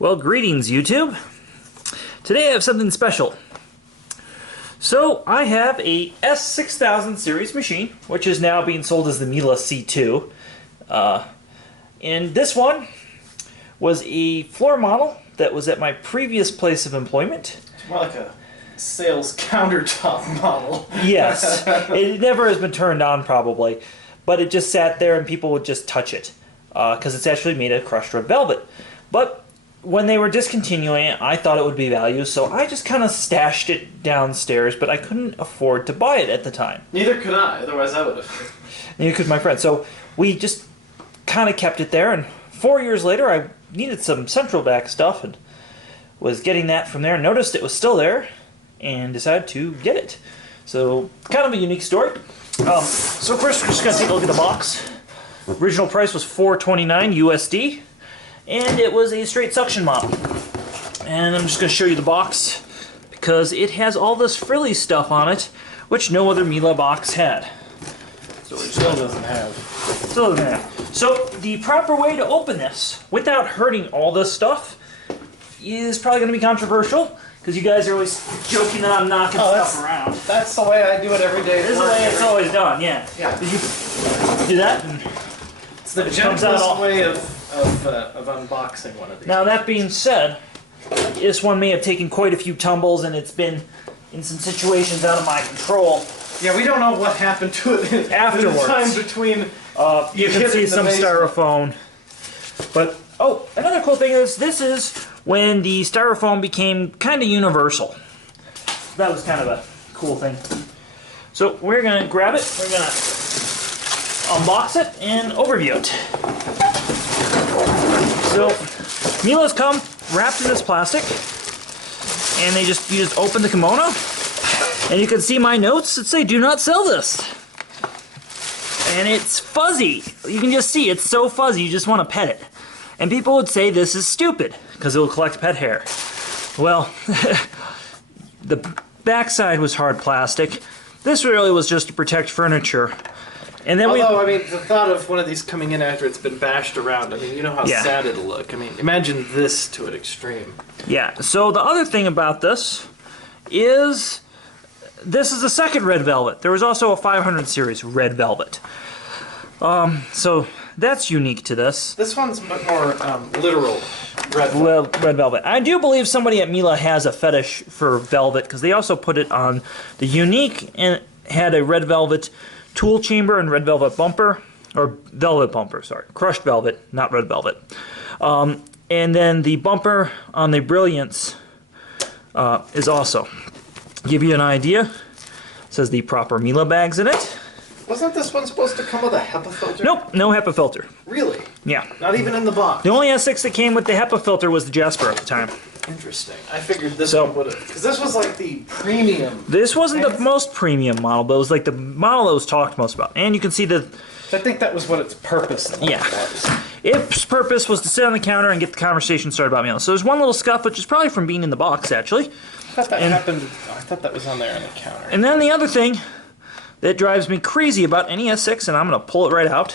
Well, greetings YouTube. Today I have something special. So I have a S6000 series machine, which is now being sold as the Miele C2. And this one was a floor model that was at my previous place of employment. It's more like a sales countertop model. Yes, it never has been turned on probably, but it just sat there and people would just touch it because it's actually made of crushed red velvet. But when they were discontinuing it, I thought it would be value, so I just kind of stashed it downstairs, but I couldn't afford to buy it at the time. Neither could I, otherwise I would have. Neither could my friend. So we just kind of kept it there, and 4 years later I needed some central back stuff and was getting that from there, and noticed it was still there, and decided to get it. So, kind of a unique story. So first we're just going to take a look at the box. Original price was $429 USD. And it was a straight suction model. And I'm just going to show you the box because it has all this frilly stuff on it, which no other Miele box had. So it still doesn't have. Still doesn't have. So the proper way to open this without hurting all this stuff is probably going to be controversial because you guys are always joking that I'm knocking stuff around. That's the way I do it every day. This is the way it's always done, yeah. Yeah. Did you do that? It's the gentlest way of unboxing one of these. Now that being said, this one may have taken quite a few tumbles and it's been in some situations out of my control. Yeah, we don't know what happened to it afterwards. The time between you can see some styrofoam. But oh, another cool thing is this is when the styrofoam became kind of universal. That was kind of a cool thing. So we're gonna grab it, we're gonna unbox it and overview it. So, Miele's come wrapped in this plastic, and you just open the kimono, and you can see my notes that say "Do not sell this." And it's fuzzy. You can just see it's so fuzzy. You just want to pet it. And people would say this is stupid because it will collect pet hair. Well, the backside was hard plastic. This really was just to protect furniture. And then I mean, the thought of one of these coming in after it's been bashed around, I mean, you know how sad it'll look. I mean, imagine this to an extreme. Yeah, so the other thing about this is the second Red Velvet. There was also a 500 series Red Velvet. So that's unique to this. This one's much more literal Red Velvet. I do believe somebody at Miele has a fetish for velvet because they also put it on the Unique and had a Red Velvet tool chamber and red velvet bumper, or velvet bumper, sorry, crushed velvet, not red velvet. And then the bumper on the Brilliance is also. Give you an idea, it says the proper Miele bags in it. Wasn't this one supposed to come with a HEPA filter? Nope, no HEPA filter. Really? Yeah. Not even in the box? The only S6 that came with the HEPA filter was the Jasper at the time. Interesting. I figured this one would have, because this was like the premium. This wasn't the most premium model, but it was like the model that was talked most about. And you can see the... I think that was what its purpose was. Its purpose was to sit on the counter and get the conversation started about Miele. So there's one little scuff, which is probably from being in the box, actually. I thought that happened. I thought that was on there on the counter. And then the other thing that drives me crazy about any S6, and I'm going to pull it right out,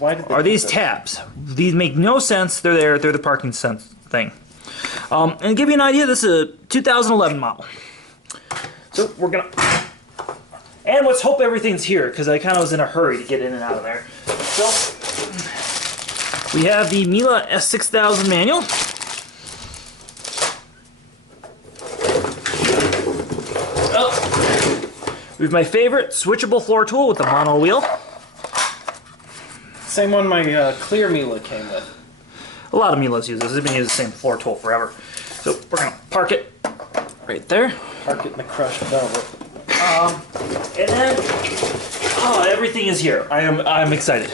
are these tabs. These make no sense. They're there. They're the parking sense thing. And to give you an idea, this is a 2011 model. So we're going to... And let's hope everything's here, because I kind of was in a hurry to get in and out of there. So, we have the Miele S6000 manual. We have my favorite switchable floor tool with the mono wheel. Same one my clear Miele came with. A lot of Miele's use this. They've been using the same floor tool forever. So we're going to park it right there. Park it in the crushed velvet. And then, everything is here. I'm excited.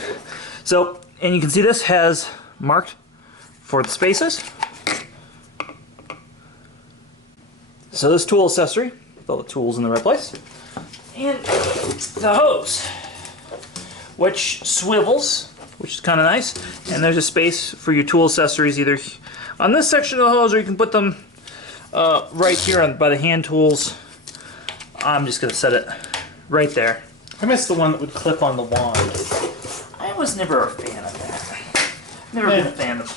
So, and you can see this has marked for the spaces. So this tool accessory, with all the tools in the right place. And the hose, which swivels, which is kind of nice. And there's a space for your tool accessories either on this section of the hose, or you can put them right here by the hand tools. I'm just going to set it right there. I missed the one that would clip on the wand. I was never a fan of that. Never been a fan of.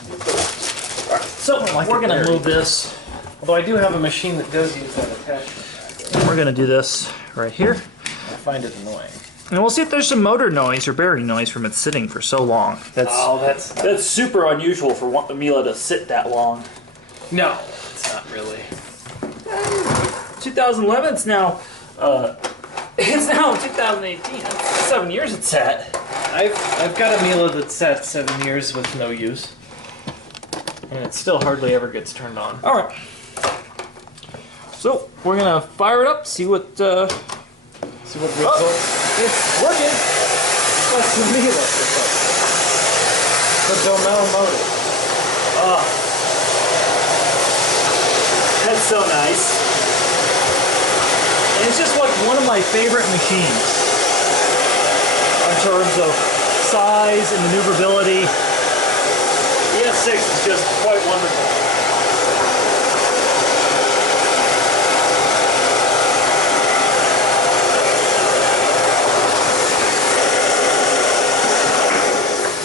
So we're going to move this. Although I do have a machine that does use that attachment. We're going to do this right here. I find it annoying. And we'll see if there's some motor noise or bearing noise from it sitting for so long. That's super unusual for a Miele to sit that long. No, it's not really. 2011. It's now 2018. That's 7 years it's sat. I've got a Miele that's sat 7 years with no use, and it still hardly ever gets turned on. All right. So we're gonna fire it up. See what. See what results. It's working. That's the Miele. The Domel motor. Oh, that's so nice. And it's just like one of my favorite machines in terms of size and maneuverability. The S6 is just quite wonderful.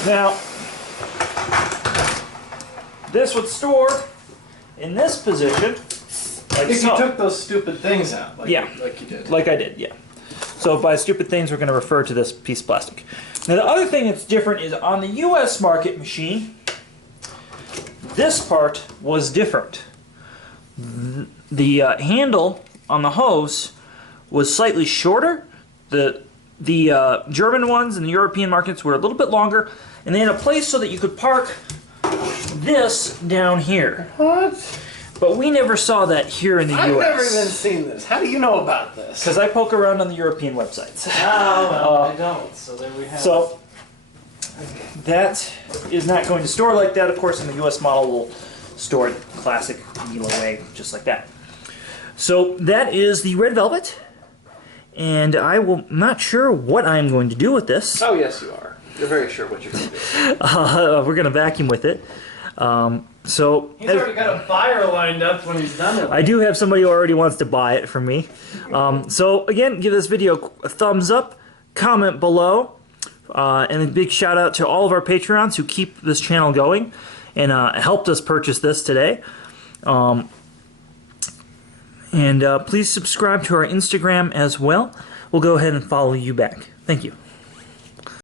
Now, this would store in this position, like If so. you took those stupid things out, like, Yeah. like you did. Like I did, yeah. So by stupid things, we're going to refer to this piece of plastic. Now the other thing that's different is on the US market machine, this part was different. The handle on the hose was slightly shorter. The German ones and the European markets were a little bit longer, and they had a place so that you could park this down here. What? But we never saw that here in the I've US. never even seen this. How do you know about this? Because I poke around on the European websites. Oh, well, I don't. So there we have it. So that is not going to store like that. Of course, in the US model, we'll store it classic Miele way, just like that. So that is the Red Velvet. And I'm not sure what I'm going to do with this. Oh, yes, you are. You're very sure what you're going to do. We're going to vacuum with it. He's already got a buyer lined up when he's done it. I do have somebody who already wants to buy it from me. So again, give this video a thumbs up, comment below, and a big shout out to all of our Patreons who keep this channel going and helped us purchase this today. And please subscribe to our Instagram as well. We'll go ahead and follow you back. Thank you.